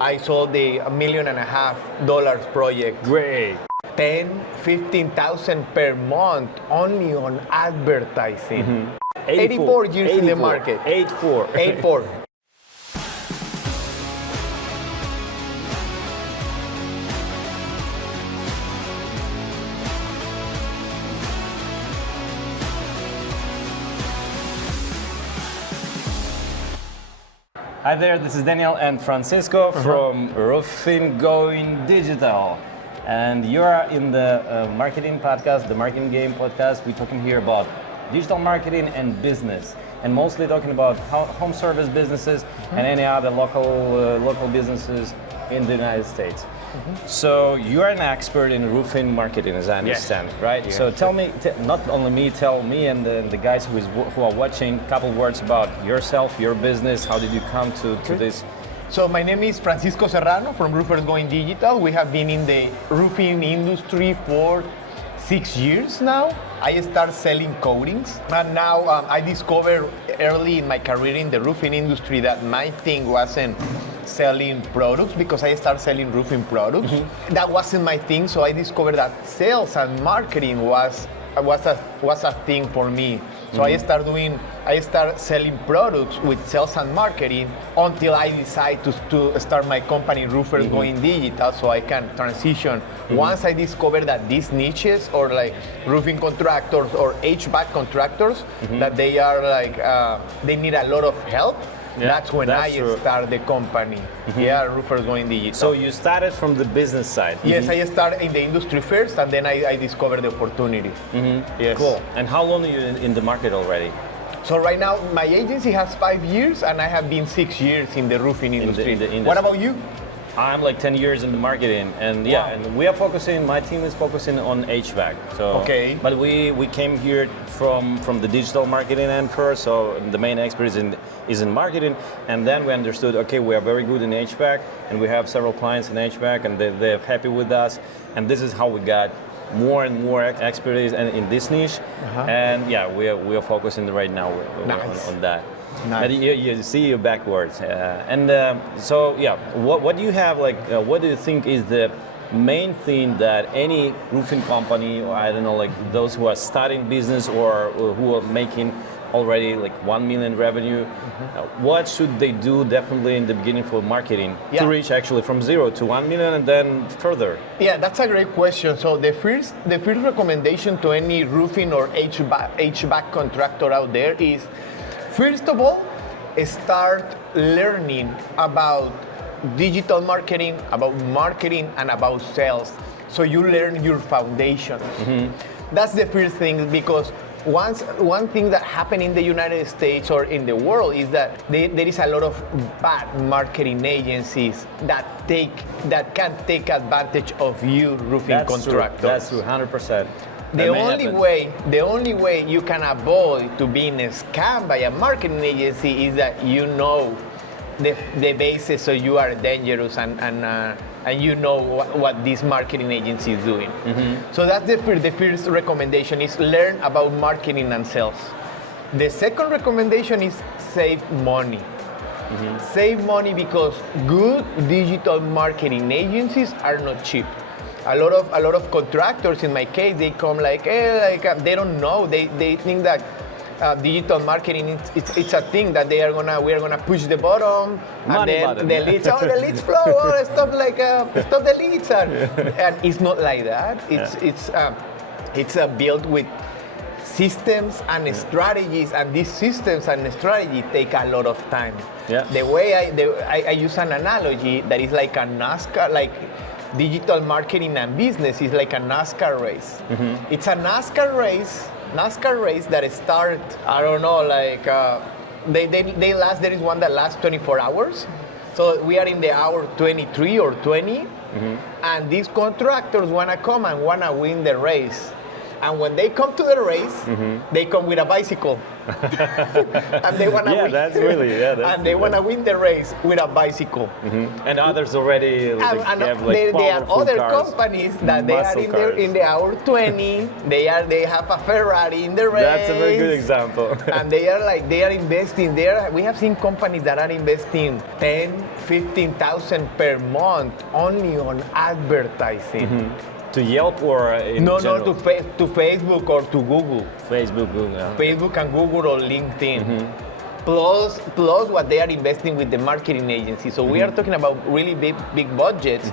I sold the $1.5 million project. Great. 15,000 per month only on advertising. Mm-hmm. 84 years in the market. 84. Hi there, this is Daniel and Francisco from Roofing Going Digital. And you're in the marketing podcast, the Marketing Game podcast. We're talking here about digital marketing and business, and mostly talking about home service businesses and any other local businesses in the United States. So you're an expert in roofing marketing, as I understand, right? Yes. So tell me, not only me, tell me and the guys who are watching a couple words about yourself, your business. How did you come to this? So my name is Francisco Serrano from Roofers Going Digital. We have been in the roofing industry for 6 years now. I started selling coatings, and now I discovered early in my career in the roofing industry that my thing wasn't selling products, because I started selling roofing products. That wasn't my thing, so I discovered that sales and marketing was a thing for me. So I started selling products with sales and marketing until I decided to start my company, Roofers Going Digital, so I can transition. Once I discovered that these niches, or like roofing contractors or HVAC contractors, that they are like, they need a lot of help. That's when I started the company. Roofers Going Digital. So you started from the business side. Yes, I started in the industry first, and then I discovered the opportunity. Yes. Cool. And how long are you in the market already? So right now, my agency has 5 years, and I have been 6 years in the roofing industry. What about you? I'm like 10 years in the marketing, and and we are focusing. My team is focusing on HVAC. So, but we came here from the digital marketing end first. So the main expert is in marketing, and then we understood, okay, we are very good in HVAC, and we have several clients in HVAC, and they're happy with us, and this is how we got more and more expertise in this niche, and we are focusing right now on that. Nice. But you see you backwards, what do you have, like what do you think is the main thing that any roofing company, or I don't know, like those who are starting business or who are making already like 1 million revenue, what should they do definitely in the beginning for marketing to reach actually from 0 to 1 million and then further? Yeah, that's a great question. So the first recommendation to any roofing or HVAC contractor out there is, first of all, start learning about digital marketing, and about sales. So you learn your foundations. That's the first thing, because one thing that happened in the United States or in the world is that there is a lot of bad marketing agencies that can take advantage of you, roofing contractors. That's true, 100%. The only way you can avoid to being scammed by a marketing agency is that you know the basis, so you are dangerous and you know what this marketing agency is doing. So that's the first recommendation, is learn about marketing and sales. The second recommendation is save money. Save money, because good digital marketing agencies are not cheap. A lot of contractors, in my case, they come like, they don't know. They think that digital marketing, it's a thing that we are gonna push the button, and then the leads flow. Stop the leads, and it's not like that. It's built with systems and strategies, and these systems and strategy take a lot of time. The way I use an analogy that is like a NASCAR, like digital marketing and business is like a NASCAR race. It's a NASCAR race that start, I don't know, like they last. There is one that lasts 24 hours. So we are in the hour 23 or 20, and these contractors wanna come and wanna win the race. And when they come to the race, they come with a bicycle. And they want to win. That's and they want to win the race with a bicycle. And others already have like there are other cars, companies that they are in the hour 20. They have a Ferrari in the race. That's a very good example. And they are investing there. We have seen companies that are investing 10, 15,000 per month only on advertising. To Yelp or in general? No, to Facebook or to Google. Google. Yeah. Facebook and Google or LinkedIn. Plus what they are investing with the marketing agency. So we are talking about really big budgets.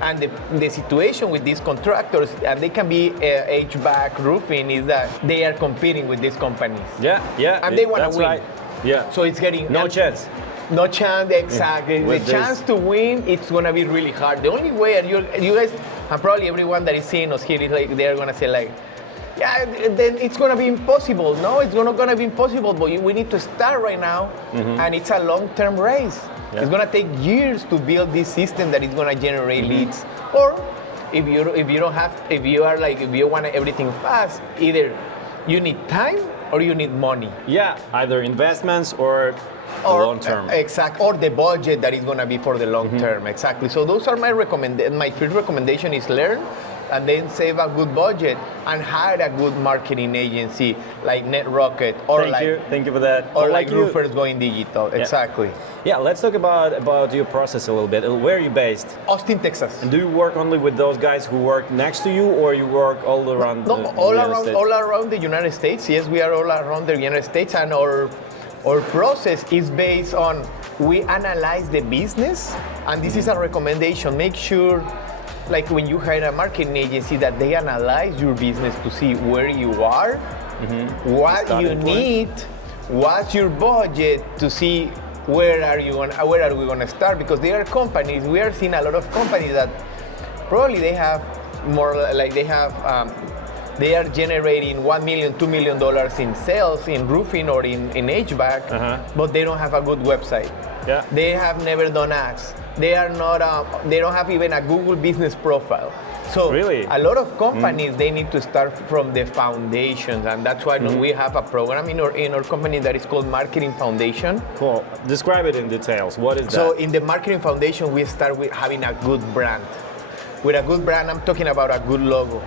And the situation with these contractors, and they can be HVAC roofing, is that they are competing with these companies. Yeah. And they want to win. Right. Yeah. So it's getting no chance. No chance, exactly. With the chance to win, it's gonna be really hard. The only way, and you guys, and probably everyone that is seeing us here is like, they're gonna say like, yeah, then it's gonna be impossible. No, it's not gonna be impossible, but we need to start right now, and it's a long-term race. Yeah. It's gonna take years to build this system that is gonna generate leads. Or if you want everything fast, either you need time or you need money. Yeah, either investments or long term. Exactly, or the budget that is going to be for the long term. Exactly. So those are my first recommendation is learn, and then save a good budget and hire a good marketing agency like Netrocket or Thank you for that. Or like Roofers Going Digital. Yeah. Exactly. Yeah, let's talk about your process a little bit. Where are you based? Austin, Texas. And do you work only with those guys who work next to you, or you work all around all around the United States? Yes, we are all around the United States, and our process is based on, we analyze the business, and this is a recommendation. Make sure, like when you hire a marketing agency, that they analyze your business to see where you are, what you need, what's your budget, to see where are we going to start. Because there are companies, we are seeing a lot of companies that probably they have more, like they are generating $1 million, $2 million in sales in roofing or in HVAC, but they don't have a good website. Yeah. They have never done ads. They are not. They don't have even a Google business profile. So really? A lot of companies they need to start from the foundations, and that's why we have a program in our company that is called Marketing Foundation. Cool. Describe it in details. What is that? So in the Marketing Foundation, we start with having a good brand. With a good brand, I'm talking about a good logo.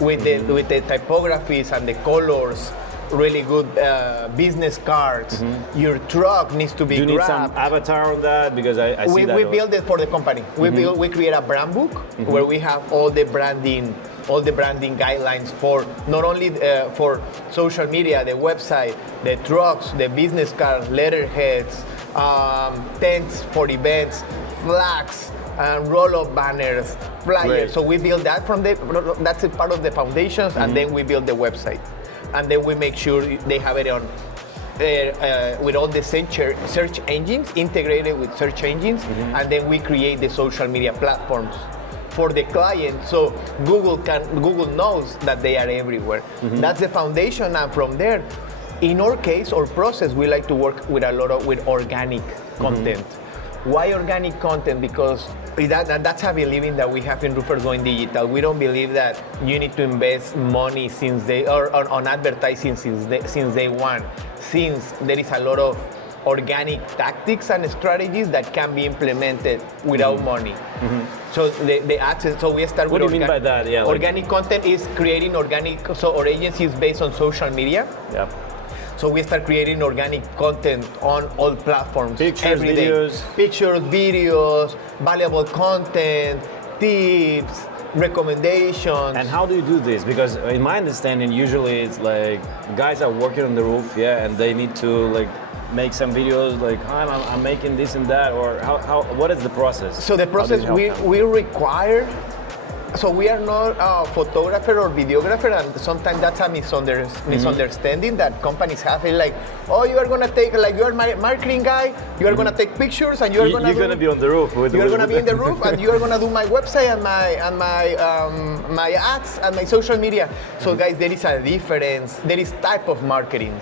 With the typographies and the colors, really good business cards. Your truck needs to be Do you need grabbed. some avatar on that? Because I see that. We build it for the company. We create a brand book where we have all the branding guidelines for not only for social media, the website, the trucks, the business cards, letterheads, tents for events, flags, and roll-up banners, flyers. Great. So we build that that's a part of the foundations, and then we build the website. And then we make sure they have it on with all the search engines, integrated with search engines, and then we create the social media platforms for the client, so Google knows that they are everywhere. That's the foundation, and from there, in our case, our process, we like to work with with organic content. Why organic content? Because that's a believing that we have in Roofers Going Digital. We don't believe that you need to invest money on advertising since day one. Since there is a lot of organic tactics and strategies that can be implemented without money. So the ads. So we start with. What do you mean by that? Yeah. Organic content is creating organic. So our agency is based on social media. Yeah. So we start creating organic content on all platforms. Pictures, videos, valuable content, tips, recommendations. And how do you do this? Because in my understanding, usually it's like guys are working on the roof, and they need to make some videos like, I'm making this and that, or what is the process? So the process we require. So we are not a photographer or videographer, and sometimes that's a misunderstanding that companies have. It's like, oh, you are gonna take, you are my marketing guy, you are gonna take pictures, and you're gonna be on the roof. You're gonna be in the roof, and you are gonna do my website and my ads and my social media. So guys, there is a difference. There is type of marketing.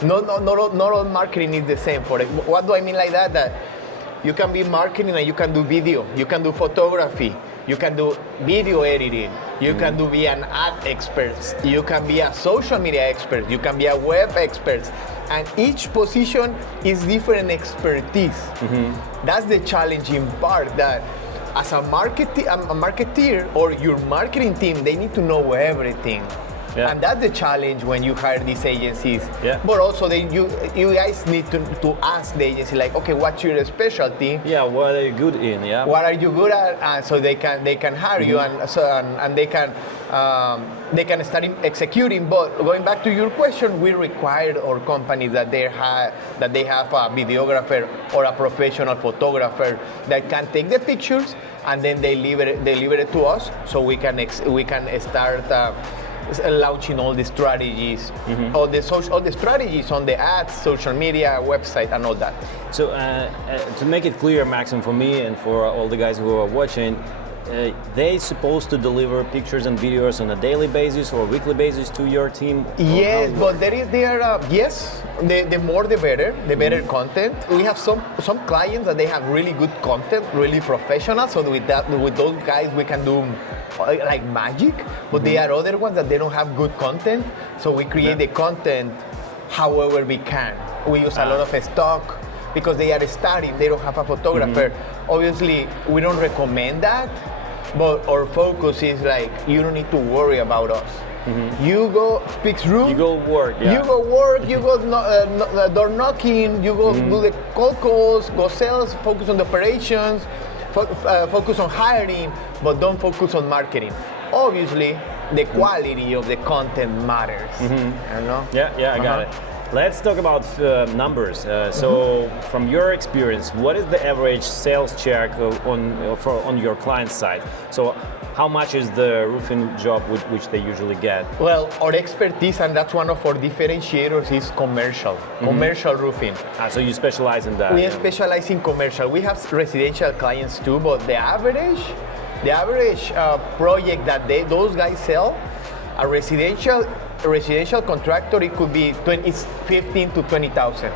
Not all marketing is the same. What do I mean like that? That You can be marketing and you can do video. You can do photography. You can do video editing. You can be an ad expert. You can be a social media expert. You can be a web expert. And each position is different expertise. That's the challenging part, that as a marketeer or your marketing team, they need to know everything. Yeah. And that's the challenge when you hire these agencies. Yeah. But also, you guys need to ask the agency, like, okay, what's your specialty? Yeah, what are you good in? Yeah. What are you good at? So they can hire you, and they can start executing. But going back to your question, we require our companies that they have a videographer or a professional photographer that can take the pictures, and then they deliver it to us, so we can start launching all the strategies, all the strategies on the ads, social media, website, and all that. So to make it clear, Maxim, for me and for all the guys who are watching, they supposed to deliver pictures and videos on a daily basis or weekly basis to your team? Yes, but the more the better, the better content. We have some clients that they have really good content, really professional, so with those guys we can do like magic, but there are other ones that they don't have good content, so we create the content however we can. We use a lot of stock because they are starting, they don't have a photographer. Obviously, we don't recommend that, but our focus is like, you don't need to worry about us. You go fix room. You go work. Yeah. You go work. You go door knocking. You go do the cold calls. Go sales. Focus on the operations. Focus on hiring, but don't focus on marketing. Obviously, the quality of the content matters. You know? Yeah, I got it. Let's talk about numbers. So, from your experience, what is the average sales check on your client side? So, how much is the roofing job which they usually get? Well, our expertise, and that's one of our differentiators, is commercial roofing. So you specialize in that? We specialize in commercial. We have residential clients too, but the average project that those guys sell, a residential contractor, it could be 15 to 20,000,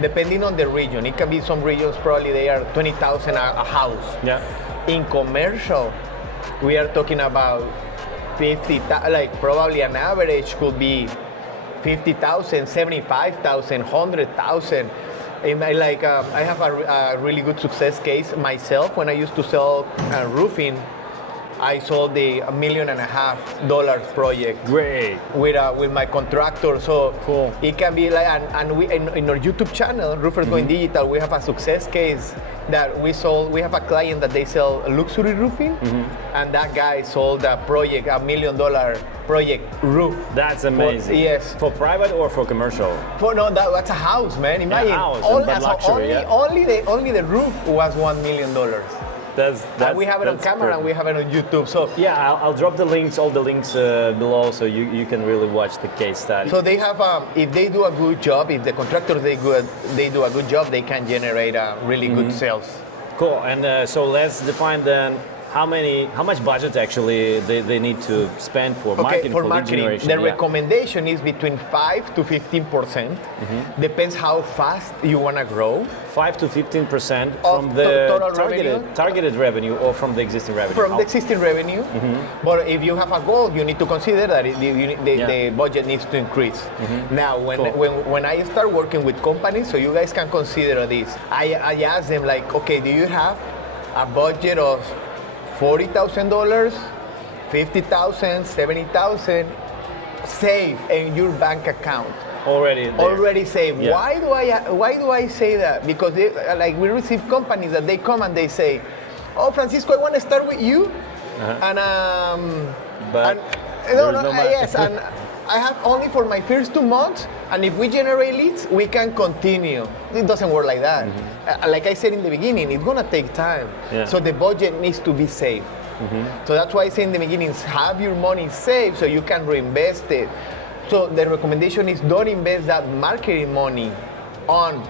depending on the region. It can be some regions probably they are 20,000 a house. Yeah. In commercial, we are talking about 50,000. Like probably an average could be 50,000, 75,000, 100,000. I have a really good success case myself. When I used to sell roofing, I sold the $1.5 million project. Great. With my contractor. So cool. It can be like, and we in our YouTube channel, Roofers Going Digital, we have a success case that we sold. We have a client that they sell luxury roofing, and that guy sold a project, $1 million project roof. That's amazing. Yes. For private or for commercial? That's a house, man. Imagine. Yeah, house, Luxury, luxury, only the roof was $1 million. And we have it on camera, and we have it on YouTube. So yeah, I'll drop the links, all the links below, so you can really watch the case study. So they have, if they do a good job, if the contractors they do a good job, they can generate really good sales. Cool. And so let's define then how much budget actually they need to spend for marketing, for lead generation. The recommendation is between 5 to 15%. Depends how fast you want to grow. 5 to 15% from the total targeted revenue, or from the existing revenue? From the existing revenue. But if you have a goal, you need to consider that the budget needs to increase. Now, when I start working with companies, so you guys can consider this, I ask them like, okay, do you have a budget of $40,000, $50,000, $70,000 saved in your bank account? Already saved. Yeah. Why do I say that? Because we receive companies that they come and they say, "Oh, Francisco, I want to start with you," and yes, and I have only for my first 2 months, and if we generate leads, we can continue. It doesn't work like that. Like I said in the beginning, it's gonna take time. Yeah. So the budget needs to be saved. So that's why I say in the beginning, have your money saved so you can reinvest it. So the recommendation is don't invest that marketing money on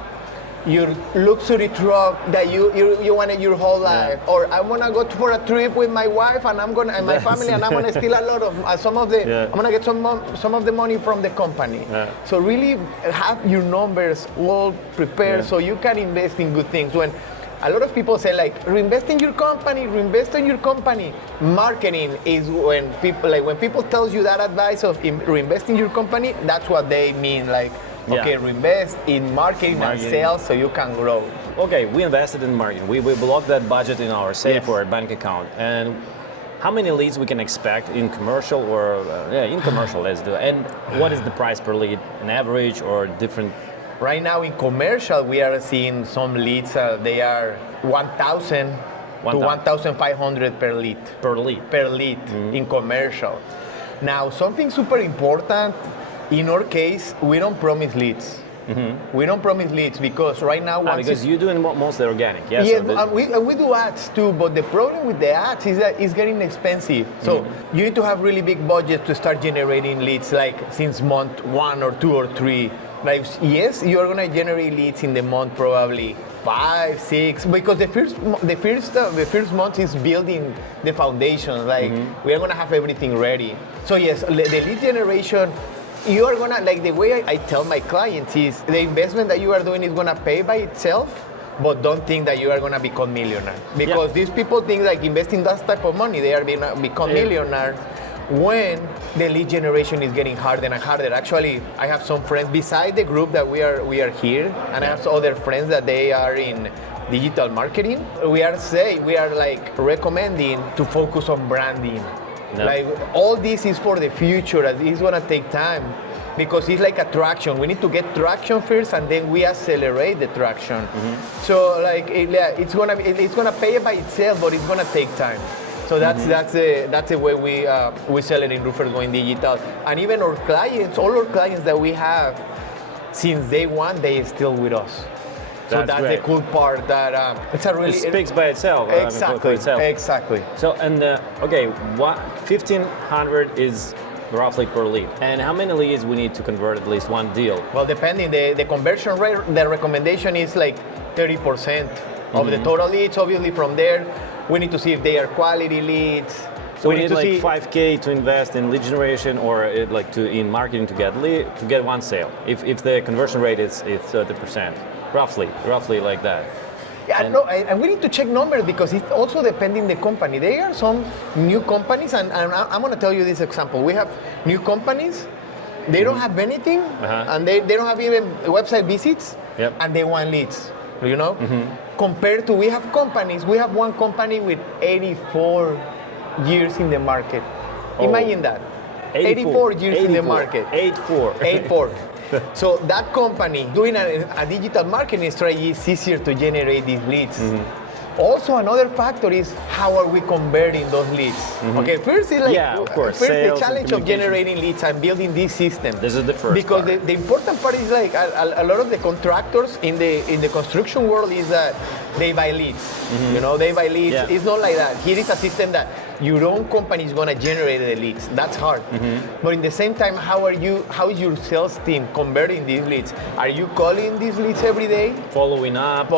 your luxury truck that you wanted your whole life, or I want to go for a trip with my wife and my family, and I'm gonna steal a lot of I'm gonna get some of the money from the company. So really have your numbers all prepared so you can invest in good things. a lot of people say like, reinvest in your company, reinvest in your company. Marketing is when people tell you that advice of reinvest in your company, that's what they mean. Like, okay, reinvest in marketing and sales so you can grow. Okay, we invested in marketing. We blocked that budget in our safe or bank account. And how many leads we can expect in commercial or in commercial? Let's do it. And what is the price per lead, an average or different? Right now in commercial, we are seeing some leads. They are 1,000 to 1,500 per lead. Per lead. Per lead in commercial. Now, something super important. In our case, we don't promise leads. We don't promise leads because right now... because you're doing mostly organic, yes? Yes, we do ads too, but the problem with the ads is that it's getting expensive. So you need to have really big budget to start generating leads like since month 1 or 2 or 3. Like, yes, you're gonna generate leads in the month probably 5, 6, because the first month is building the foundation. Like we are gonna have everything ready. So yes, the lead generation, you are gonna, like the way I tell my clients is the investment that you are doing is gonna pay by itself, but don't think that you are gonna become millionaire. Because these people think like investing that type of money, they are gonna become millionaires when the lead generation is getting harder and harder. Actually, I have some friends beside the group that we are here, and I have some other friends that they are in digital marketing. We are like recommending to focus on branding. No. Like all this is for the future. It's gonna take time because it's like a traction. We need to get traction first, and then we accelerate the traction. So like it's gonna pay by itself, but it's gonna take time. So that's the way we sell it in Roofers Going Digital. And even our clients, all our clients that we have, since day one, they are still with us. So that's the cool part. That it's a really it speaks by itself. Exactly. Exactly. So and what 1,500 is roughly per lead. And how many leads we need to convert at least one deal? Well, depending the conversion rate, the recommendation is like 30% of the total leads. Obviously, from there, we need to see if they are quality leads. So we need like 5K to invest in lead generation or in marketing to get one sale. If the conversion rate is 30%. Roughly like that. Yeah, and we need to check numbers because it's also depending the company. There are some new companies, and I'm going to tell you this example. We have new companies, they don't have anything, and they don't have even website visits, and they want leads, you know? Compared to, we have one company with 84 years in the market. Imagine that. 84 years in the market. 84. So that company doing a digital marketing strategy is easier to generate these leads. Also, another factor is how are we converting those leads? Okay, first is of course. First the challenge of generating leads and building this system. This is the first because the important part is like a lot of the contractors in the construction world is that they buy leads. You know, they buy leads. It's not like that. Here is a system that your own company is gonna generate the leads. That's hard. But in the same time, how is your sales team converting these leads? Are you calling these leads every day? Following up.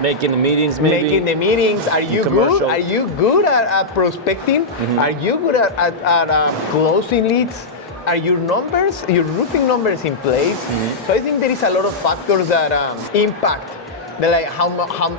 Making the meetings maybe. Making the meetings. Are you good? Are you good at prospecting? Are you good at closing leads? Are your roofing numbers in place? So I think there is a lot of factors that impact like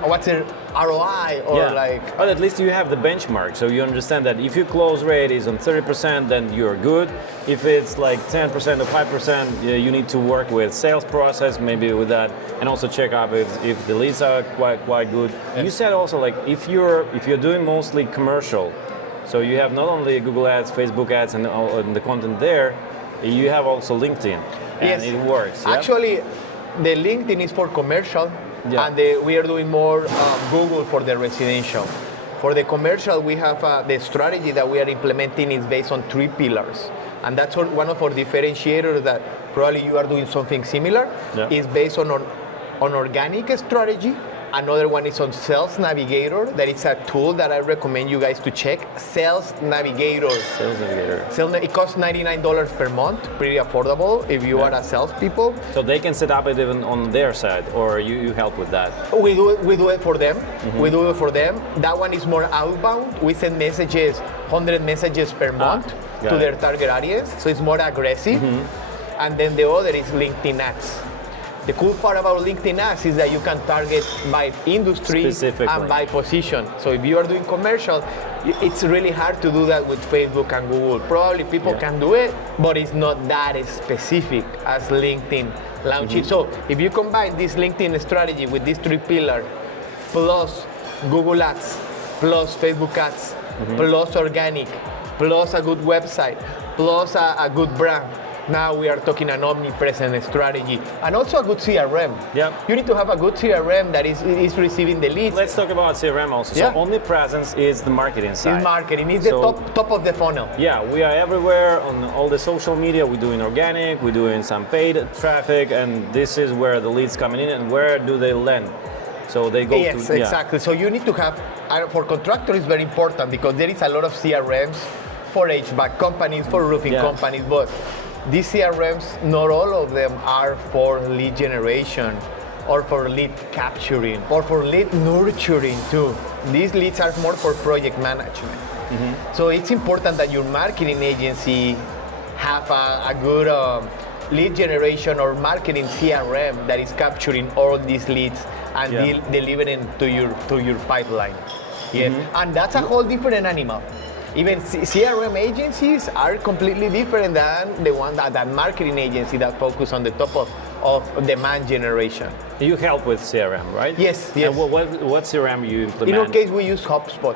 what's the ROI or like. But at least you have the benchmark, so you understand that if your close rate is on 30%, then you're good. If it's like 10% or 5%, you need to work with sales process, maybe with that, and also check up if the leads are quite good. You said also like if you're doing mostly commercial, so you have not only Google Ads, Facebook ads, and the content there, you have also LinkedIn, and it works. Actually, the LinkedIn is for commercial. And we are doing more Google for the residential. For the commercial, we have the strategy that we are implementing is based on 3 pillars. And that's one of our differentiators that probably you are doing something similar. Is based on organic strategy. Another one is on Sales Navigator. That is a tool that I recommend you guys to check. Sales Navigator. It costs $99 per month. Pretty affordable if you are a salespeople. So they can set up it even on their side, or you help with that? We do it for them. We do it for them. That one is more outbound. We send messages, 100 messages per month to their target audience. So it's more aggressive. And then the other is LinkedIn ads. The cool part about LinkedIn ads is that you can target by industry Specifically. and by position. So if you are doing commercial, it's really hard to do that with Facebook and Google. Probably people can do it, but it's not that specific as LinkedIn launches. So if you combine this LinkedIn strategy with these 3 pillars, plus Google Ads, plus Facebook Ads, plus organic, plus a good website, plus a good brand, now we are talking an omnipresent strategy, and also a good CRM. Yeah. You need to have a good CRM that is receiving the leads. Let's talk about CRM also. Yeah. So omnipresence is the marketing side. It's marketing. It's the top of the funnel. Yeah, we are everywhere on all the social media. We're doing organic, we're doing some paid traffic, and this is where the leads coming in, and where do they land? So they go Yes, to... exactly. So you need to have, for contractor it's very important because there is a lot of CRMs for HVAC companies, for roofing companies, but these CRMs, not all of them are for lead generation or for lead capturing or for lead nurturing too. These leads are more for project management. So it's important that your marketing agency have a good lead generation or marketing CRM that is capturing all these leads and delivering to your pipeline. Yes, and that's a whole different animal. Even CRM agencies are completely different than the one that marketing agency that focus on the top of demand generation. You help with CRM, right? Yes. And what CRM you implement? In our case, we use HubSpot.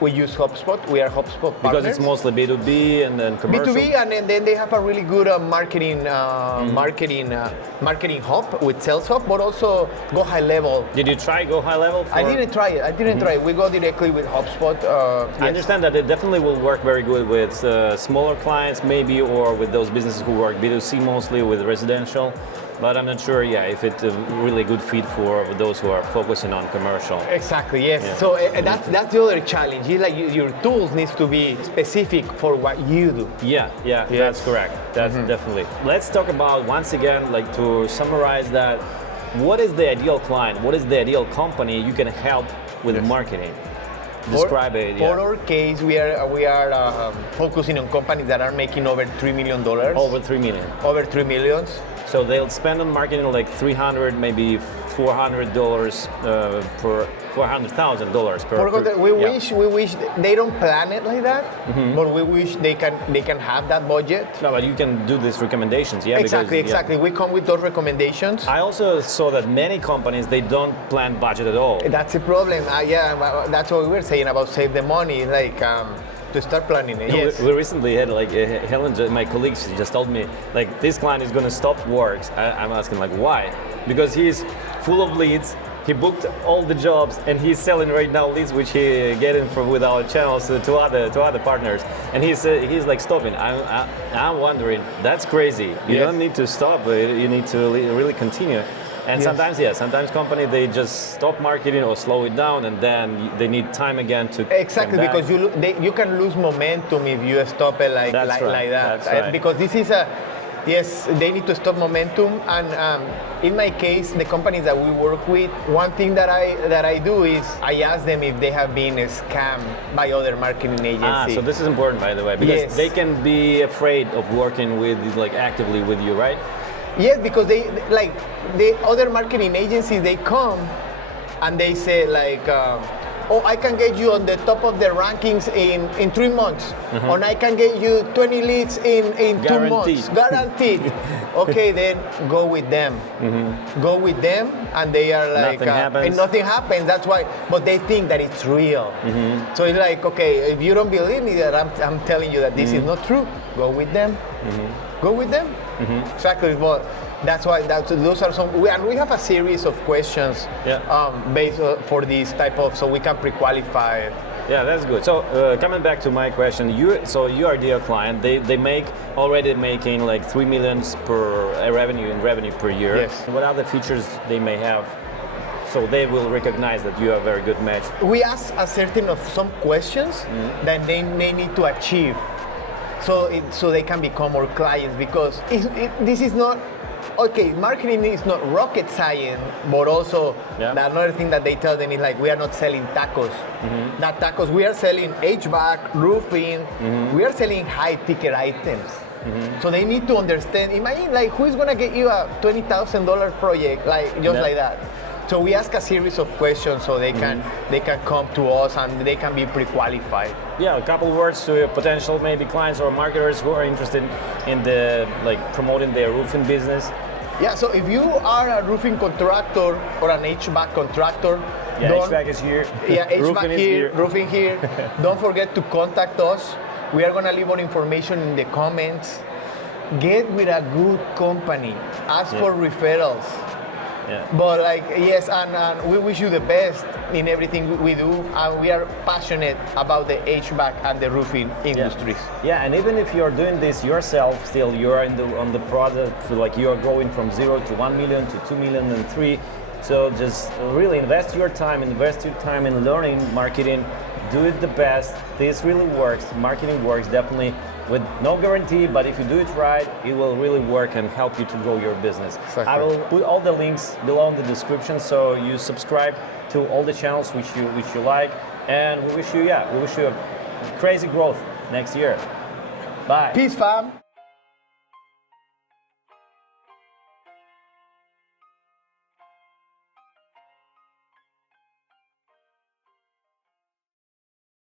We use HubSpot. We are HubSpot partners. Because it's mostly B2B and then commercial. B2B, and then they have a really good marketing hub with Sales Hub, but also Go High Level. Did you try Go High Level? I didn't try it. We go directly with HubSpot. I understand that it definitely will work very good with smaller clients, maybe, or with those businesses who work B2C mostly with residential. But I'm not sure, if it's a really good fit for those who are focusing on commercial. Exactly, yes. Yeah. So that's the other challenge. It's like your tools needs to be specific for what you do. Yeah, that's correct. That's definitely. Let's talk about, once again, like to summarize that, what is the ideal client? What is the ideal company you can help with marketing? Describe it. For our case, we are focusing on companies that are making over $3 million. Over 3 million. Over 3 million. So they'll spend on marketing like $300, maybe $400 per $400,000 per. We wish they don't plan it like that, but we wish they can have that budget. No, but you can do these recommendations, Exactly. We come with those recommendations. I also saw that many companies, they don't plan budget at all. That's the problem. That's what we were saying about save the money, like to start planning it. Yes. We recently had Helen, my colleague, she just told me this client is going to stop works. I'm asking why? Because he's full of leads. He booked all the jobs and he's selling right now leads which he getting from with our channels to other partners. And he's stopping. I'm wondering, that's crazy. You don't need to stop. You need to really continue. And sometimes companies, they just stop marketing or slow it down, and then they need time again to exactly come back. Because you can lose momentum if you stop it like that. That's right. Because this is they need to stop momentum. And in my case, the companies that we work with, one thing that I do is I ask them if they have been scammed by other marketing agencies. So this is important, by the way, because they can be afraid of working with actively with you, right? Yes, because the other marketing agencies, they come and they say I can get you on the top of the rankings in 3 months, or I can get you 20 leads in 2 months, guaranteed. Okay, then go with them. Go with them, and they are and nothing happens. That's why, but they think that it's real. So it's okay, if you don't believe me that I'm telling you that this is not true, go with them. Go with them. Exactly. But that's why those are some. We have a series of questions based for this type of, so we can pre-qualify. Yeah, that's good. So coming back to my question, your ideal client, they already making 3 million per revenue per year. Yes. What other features they may have? So they will recognize that you are a very good match. We ask some questions that they need to achieve. So they can become our clients, because this is not, marketing is not rocket science, but also another thing that they tell them is we are not selling tacos. Not tacos, we are selling HVAC, roofing, we are selling high ticket items. So they need to understand. Imagine like who is gonna get you a $20,000 project like that. So we ask a series of questions so they can come to us and they can be pre-qualified. Yeah, a couple words to potential maybe clients or marketers who are interested in the promoting their roofing business. Yeah, so if you are a roofing contractor or an HVAC contractor, HVAC is here. Yeah, HVAC roofing here. Don't forget to contact us. We are gonna leave our information in the comments. Get with a good company. Ask for referrals. Yeah. But yes, and we wish you the best in everything we do, and we are passionate about the HVAC and the roofing industries. Yeah, and even if you're doing this yourself, still you are on the product, like you are going from 0 to 1 million to 2 million and 3. So just really invest your time in learning marketing. Do it the best. This really works. Marketing works definitely, with no guarantee, but if you do it right, it will really work and help you to grow your business. Exactly. I will put all the links below in the description, so you subscribe to all the channels which you like, and we wish you a crazy growth next year. Bye. Peace, fam.